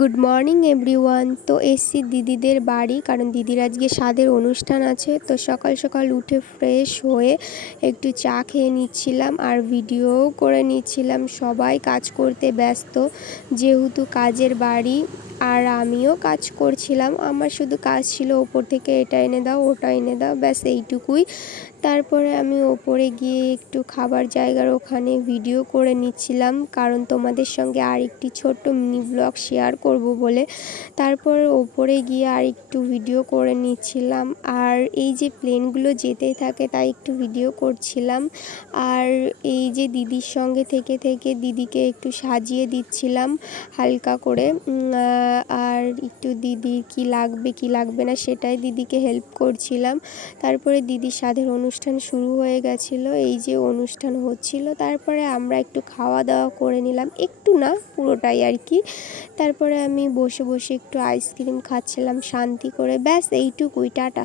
Good morning everyone. তো এসছি দিদিদের বাড়ি, কারণ দিদির আজকে স্বাদের অনুষ্ঠান আছে। তো সকাল সকাল উঠে ফ্রেশ হয়ে একটু চা খেয়ে নিচ্ছিলাম আর ভিডিও করে নিচ্ছিলাম। সবাই কাজ করতে ব্যস্ত, যেহেতু কাজের বাড়ি, আর আমিও কাজ করছিলাম। আমার শুধু কাজ ছিল ওপর থেকে এটা এনে দাও ওটা এনে দাও, ব্যাস এইটুকুই। তারপরে আমি ওপরে গিয়ে একটু খাবার জায়গার ওখানে ভিডিও করে নিচ্ছিলাম, কারণ তোমাদের সঙ্গে আর একটি ছোট্ট মিনি ব্লগ শেয়ার করব বলে। তারপর ওপরে গিয়ে আর একটু ভিডিও করে নিচ্ছিলাম, আর এই যে প্লেনগুলো যেতেই থাকে তাই একটু ভিডিও করছিলাম। আর এই যে দিদির সঙ্গে থেকে থেকে দিদিকে একটু সাজিয়ে দিচ্ছিলাম হালকা করে, আর একটু দিদির কি লাগবে না সেটাই দিদিকে হেল্প করছিলাম। তারপরে দিদির স্বাদের অনুষ্ঠান শুরু হয়ে গেছিলো, এই যে অনুষ্ঠান হচ্ছিল। তারপরে আমরা একটু খাওয়া দাওয়া করে নিলাম, একটু না পুরোটাই আর কি। তারপরে আমি বসে বসে একটু আইসক্রিম খাচ্ছিলাম শান্তি করে, ব্যাস এইটুকুই, টাটা।